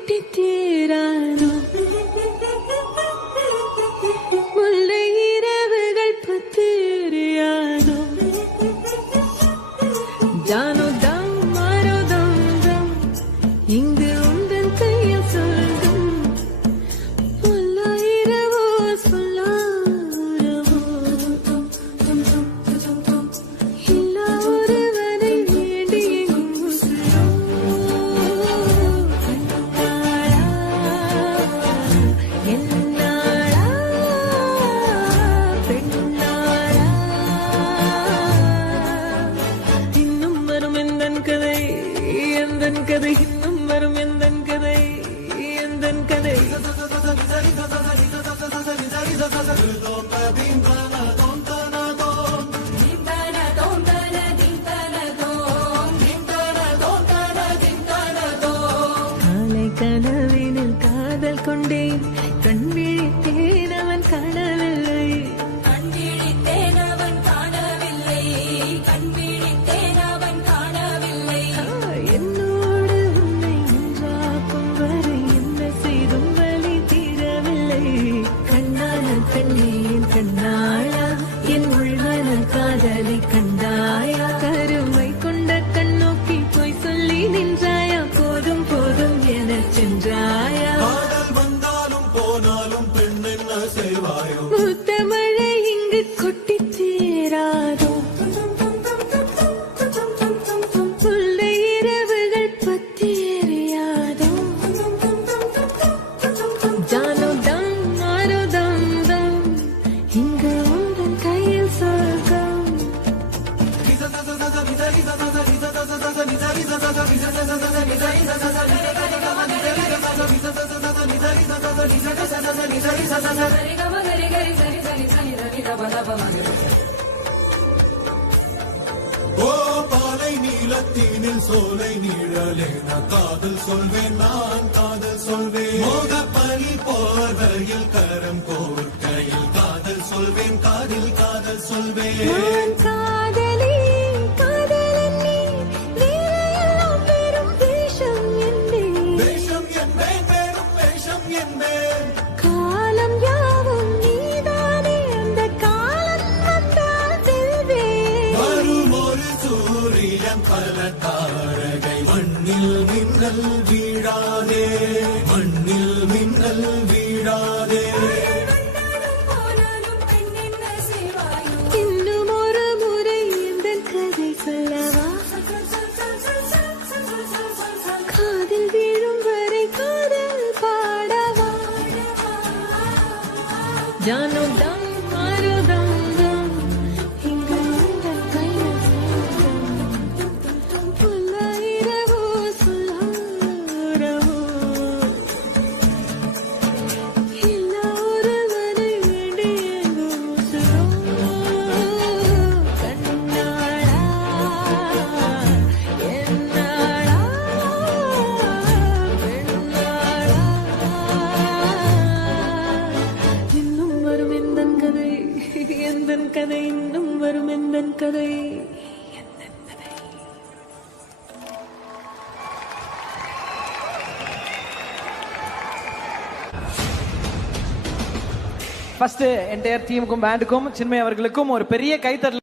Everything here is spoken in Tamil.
கொட்டி தீராதோ முல்லை இரவுகள் பத்து எரியாதோ ஜானோ தம் மாரோ தம் தம் இங்கு உந்தன் கையில் சொல்கும் முல்லை இரவோ சொல்லாரவோ இல்லா ஒருவரை வேண்டி எங்கும் உசுரோ கண்ணாளா என்னாளா பெண்ணாளா இன்னும் வரும் எந்தன் கதை எந்தன் கதை இன்னும் வரும் எந்தன் கதை எந்தன் கதை காலை கனவினில் காதல் கொண்டேன் கண் விழித்தேன் அவன் காணவில்லை என்னோடு உன்னை ஒன்றாக்கும் வரை என்ன செய்தும் வலி தீரவில்லை கண்ணான பெண்ணே என் கண்ணாளா என் உள்மன காதலை கண்டாயா கருமை கொண்ட கண்ணோக்கி போய் சொல்லி நின்றாயா போதும் போதும் என சென்றாயா காதல் வந்தாலும் போனாலும் பெண் என்ன செய்வாயோ மூத்த மழை இங்கு கொட்டி தீராதோ முல்லை இரவுகள் பத்தி எரியாதோ ஜானோ தம் மாரோ தம் தம் இங்கு உந்தன் கையில் சொர்க்கம் ஓ பாலை நீலத்தீனில் சோலை நீழலே நான் காதல் சொல்வேன் நான் காதல் சொல்வேன் மோக பனி போர்வையில் கரம் கோர்க்கையில் காதல் சொல்வேன் காதில் காதல் சொல்வேன் நான் காதலி காதலன் நீ வேறையெல்லாம் பெரும் வேஷம் என்பேன் வேஷம் என்பேன் பெரும் வேஷம் என்பேன் காலம் யாவும் நீதானே அந்த காலம் வந்தால் செல்வேன் வரும் ஒரு சூரியன் பல தாரகை மண்ணில் மின்னல் வீழாதே மண்ணில் மின்னல் வீழாதே இன்னும் ஒரு முறை இந்த கதை சொல்லவா காதில் வீழும் வரை காதல் பாடவா ஜானோ தம் மாரோ தம் தம் இங்கு உந்தன் கையில் சொர்க்கம் முல்லை இரவோ சொல்லாரவோ இல்லா ஒருவரை வேண்டி எங்கும் உசுரோ கண்ணாளா என்னாளா பெண்ணாளா இன்னும் வரும் எந்தன் கதை எந்தன் கதை இன்னும் வரும் எந்தன் கதை எந்தன் கதை ஃபர்ஸ்ட் என்டையர் டீமுக்கும் பேண்டுக்கும் சின்மய் அவர்களுக்கும் ஒரு பெரிய கைத்தறல்